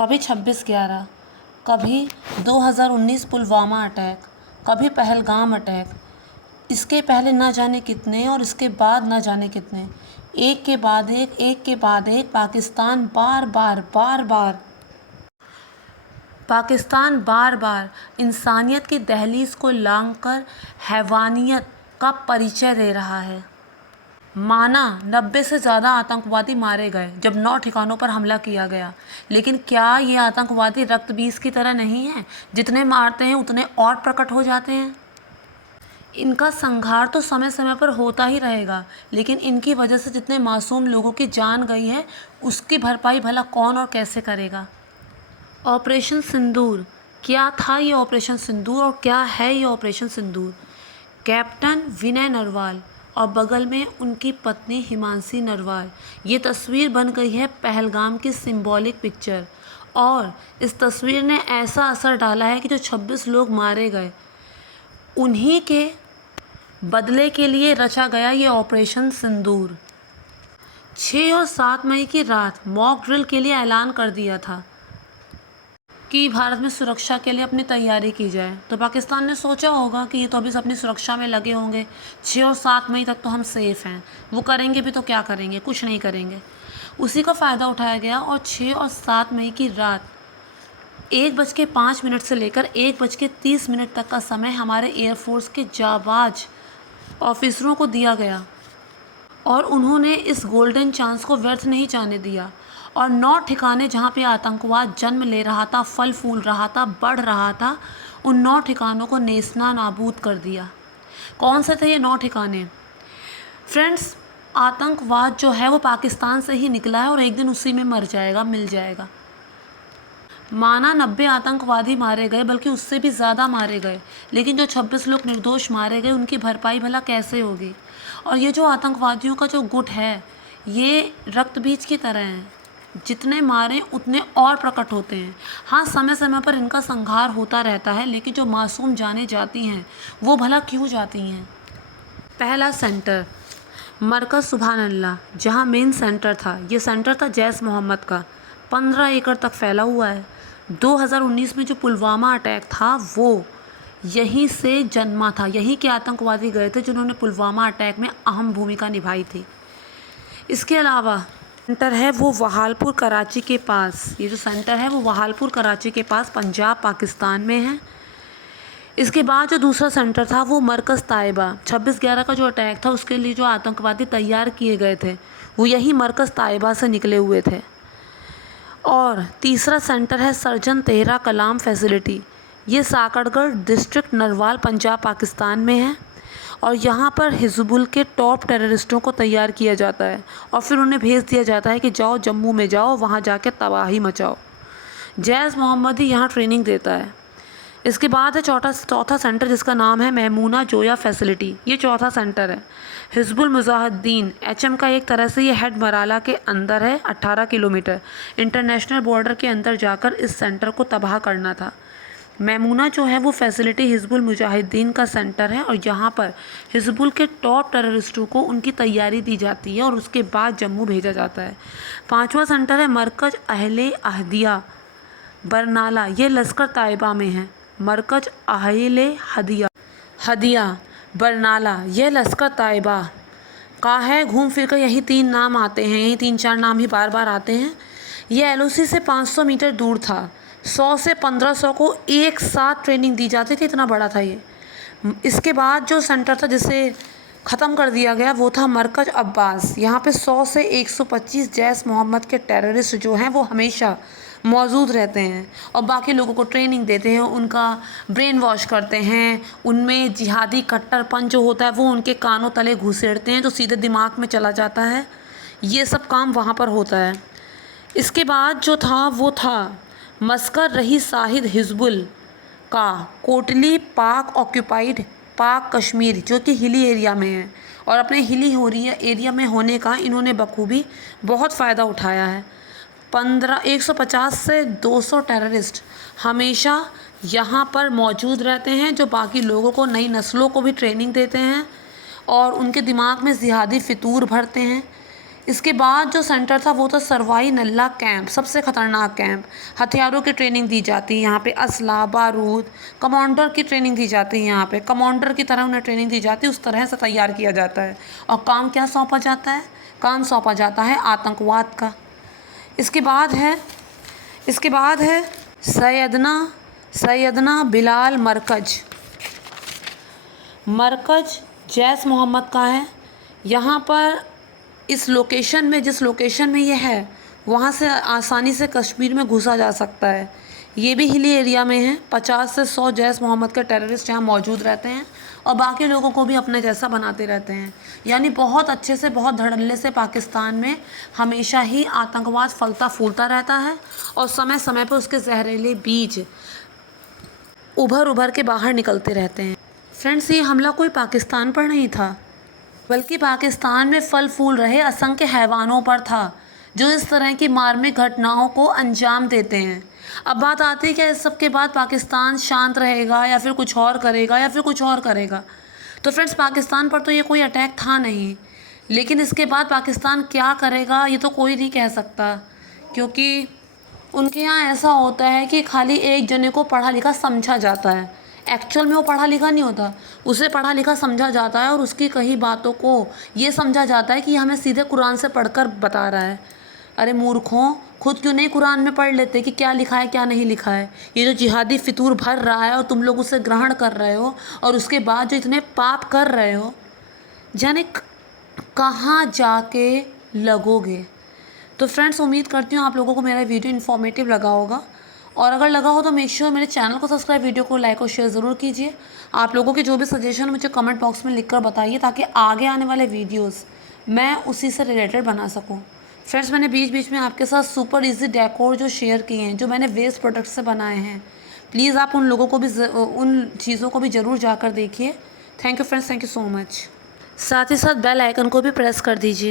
कभी 26/11, कभी 2019 पुलवामा अटैक, कभी पहलगाम अटैक, इसके पहले ना जाने कितने और इसके बाद ना जाने कितने। एक के बाद एक पाकिस्तान बार बार इंसानियत की दहलीज को लांघकर हैवानियत का परिचय दे रहा है। माना 90 से ज़्यादा आतंकवादी मारे गए जब 9 ठिकानों पर हमला किया गया, लेकिन क्या ये आतंकवादी रक्तबीज की तरह नहीं है? जितने मारते हैं उतने और प्रकट हो जाते हैं। इनका संहार तो समय समय पर होता ही रहेगा, लेकिन इनकी वजह से जितने मासूम लोगों की जान गई है उसकी भरपाई भला कौन और कैसे करेगा? ऑपरेशन सिंदूर, क्या था ये ऑपरेशन सिंदूर और क्या है ये ऑपरेशन सिंदूर? कैप्टन विनय नरवाल और बगल में उनकी पत्नी हिमांशी नरवाल। ये तस्वीर बन गई है पहलगाम की सिंबॉलिक पिक्चर, और इस तस्वीर ने ऐसा असर डाला है कि जो 26 लोग मारे गए उन्हीं के बदले के लिए रचा गया ये ऑपरेशन सिंदूर। 6 और 7 मई की रात मॉक ड्रिल के लिए ऐलान कर दिया था कि भारत में सुरक्षा के लिए अपनी तैयारी की जाए। तो पाकिस्तान ने सोचा होगा कि ये तो अभी अपनी सुरक्षा में लगे होंगे, 6 और 7 मई तक तो हम सेफ़ हैं, वो करेंगे भी तो क्या करेंगे, कुछ नहीं करेंगे। उसी का फ़ायदा उठाया गया और 6 और 7 मई की रात 1:05 से लेकर 1:30 तक का समय हमारे एयरफोर्स के जाबाज ऑफिसरों को दिया गया, और उन्होंने इस गोल्डन चांस को व्यर्थ नहीं जाने दिया। और 9 ठिकाने जहाँ पे आतंकवाद जन्म ले रहा था, फल फूल रहा था, बढ़ रहा था, उन 9 ठिकानों को नेस्ता नाबूद कर दिया। कौन से थे ये 9 ठिकाने? फ्रेंड्स, आतंकवाद जो है वो पाकिस्तान से ही निकला है और एक दिन उसी में मर जाएगा, मिल जाएगा। माना 90 आतंकवादी मारे गए, बल्कि उससे भी ज़्यादा मारे गए, लेकिन जो 26 लोग निर्दोष मारे गए उनकी भरपाई भला कैसे होगी? और ये जो आतंकवादियों का जो गुट है ये रक्तबीज की तरह है, जितने मारे उतने और प्रकट होते हैं। हाँ, समय समय पर इनका संहार होता रहता है, लेकिन जो मासूम जाने जाती हैं वो भला क्यों जाती हैं? पहला सेंटर मरकज़ सुभान अल्लाह, जहाँ मेन सेंटर था, ये सेंटर था जैश मोहम्मद का, 15 एकड़ तक फैला हुआ है। 2019 में जो पुलवामा अटैक था वो यहीं से जन्मा था, यहीं के आतंकवादी गए थे जिन्होंने पुलवामा अटैक में अहम भूमिका निभाई थी। इसके अलावा सेंटर है वो वहालपुर कराची के पास, ये जो सेंटर है वो वहालपुर कराची के पास पंजाब पाकिस्तान में है। इसके बाद जो दूसरा सेंटर था वो मरकज़ ताइबा, 26/11 का जो अटैक था उसके लिए जो आतंकवादी तैयार किए गए थे वो यही मरकज़ ताइबा से निकले हुए थे। और तीसरा सेंटर है सर्जन तेहरा कलाम फैसिलिटी, ये साकड़गढ़ डिस्ट्रिक्ट नरवाल पंजाब पाकिस्तान में है, और यहाँ पर हिजबुल के टॉप टेररिस्टों को तैयार किया जाता है और फिर उन्हें भेज दिया जाता है कि जाओ जम्मू में जाओ, वहाँ जाके तबाही मचाओ। जैश मोहम्मद ही यहाँ ट्रेनिंग देता है। इसके बाद है चौथा सेंटर जिसका नाम है मेमूना जोया फैसिलिटी, ये चौथा सेंटर है। हिजबुल मुजाहिदीन HM का एक तरह से ये हेड मराला के अंदर है, 18 किलोमीटर इंटरनेशनल बॉर्डर के अंदर जाकर इस सेंटर को तबाह करना था। मेमूना जो है वो फैसिलिटी हिजबुल मुजाहिदीन का सेंटर है, और यहाँ पर हिजबुल के टॉप टेररिस्टों को उनकी तैयारी दी जाती है और उसके बाद जम्मू भेजा जाता है। 5वां सेंटर है मरकज़ अहले अहदिया बरनाला, ये लश्कर ताइबा में है। मरकज़ अहले हदिया बरनाला, ये लश्कर ताइबा का है। घूम फिर कर यही 3 नाम आते हैं, यही 3-4 नाम ही बार बार आते हैं। ये LOC से 500 मीटर दूर था। 100 से 1500 को एक साथ ट्रेनिंग दी जाती थी, इतना बड़ा था ये। इसके बाद जो सेंटर था जिसे ख़त्म कर दिया गया वो था मरकज़ अब्बास। यहाँ पे 100 से 125 जैश मोहम्मद के टेररिस्ट जो हैं वो हमेशा मौजूद रहते हैं और बाकी लोगों को ट्रेनिंग देते हैं, उनका ब्रेन वॉश करते हैं, उनमें जिहादी कट्टरपन जो होता है वो उनके कानों तले घुसेड़ते हैं जो सीधे दिमाग में चला जाता है। ये सब काम वहाँ पर होता है। इसके बाद जो था वो था मस्कर रही साहिद हिजबुल का कोटली पाक ऑक्यूपाइड पाक कश्मीर, जो कि हिली एरिया में है, और अपने हिली एरिया में होने का इन्होंने बखूबी बहुत फ़ायदा उठाया है। 150 से 200 टेररिस्ट हमेशा यहाँ पर मौजूद रहते हैं जो बाकी लोगों को, नई नस्लों को भी ट्रेनिंग देते हैं और उनके दिमाग में जिहादी फितूर भरते हैं। इसके बाद जो सेंटर था वो था सरवाई नल्ला कैंप, सबसे ख़तरनाक कैंप। हथियारों की ट्रेनिंग दी जाती है यहाँ पे, असला बारूद, कमांडर की ट्रेनिंग दी जाती है यहाँ पे, कमांडर की तरह उन्हें ट्रेनिंग दी जाती है, उस तरह से तैयार किया जाता है। और काम क्या सौंपा जाता है? काम सौंपा जाता है आतंकवाद का। इसके बाद है सैयदना बिलाल मरकज़ जैश मोहम्मद का है। यहाँ पर जिस लोकेशन में ये है वहाँ से आसानी से कश्मीर में घुसा जा सकता है। ये भी हिली एरिया में है। 50 से 100 जैश मोहम्मद के टेररिस्ट यहाँ मौजूद रहते हैं और बाकी लोगों को भी अपने जैसा बनाते रहते हैं। यानी बहुत अच्छे से, बहुत धड़ल्ले से पाकिस्तान में हमेशा ही आतंकवाद फलता फूलता रहता है और समय समय पर उसके जहरीले बीज उभर के बाहर निकलते रहते हैं। फ्रेंड्स, ये हमला कोई पाकिस्तान पर नहीं था, बल्कि पाकिस्तान में फल फूल रहे असंख्य हैवानों पर था जो इस तरह की मार्मिक घटनाओं को अंजाम देते हैं। अब बात आती है, क्या इस सब के बाद पाकिस्तान शांत रहेगा या फिर कुछ और करेगा? तो फ्रेंड्स, पाकिस्तान पर तो ये कोई अटैक था नहीं, लेकिन इसके बाद पाकिस्तान क्या करेगा ये तो कोई नहीं कह सकता, क्योंकि उनके यहाँ ऐसा होता है कि खाली एक जने को पढ़ा लिखा समझा जाता है। एक्चुअल में वो पढ़ा लिखा नहीं होता, उसे पढ़ा लिखा समझा जाता है और उसकी कही बातों को ये समझा जाता है कि हमें सीधे कुरान से पढ़कर बता रहा है। अरे मूर्खों, खुद क्यों नहीं कुरान में पढ़ लेते कि क्या लिखा है क्या नहीं लिखा है? ये जो जिहादी फितूर भर रहा है और तुम लोग उसे ग्रहण कर रहे हो और उसके बाद जो इतने पाप कर रहे हो, जाने कहाँ जाके लगोगे। तो फ्रेंड्स, उम्मीद करती हूँ आप लोगों को मेरा वीडियो इन्फॉर्मेटिव लगा होगा, और अगर लगा हो तो मेक श्योर मेरे चैनल को सब्सक्राइब, वीडियो को लाइक और शेयर ज़रूर कीजिए। आप लोगों के जो भी सजेशन मुझे कमेंट बॉक्स में लिखकर बताइए, ताकि आगे आने वाले वीडियोस मैं उसी से रिलेटेड बना सकूं। फ्रेंड्स, मैंने बीच बीच में आपके साथ सुपर इजी डेकोर जो शेयर किए हैं, जो मैंने वेस्ट प्रोडक्ट से बनाए हैं, प्लीज़ आप उन चीज़ों को भी ज़रूर जाकर देखिए। Thank you friends, thank you so much. साथ ही साथ बेल आइकन को भी प्रेस कर दीजिए।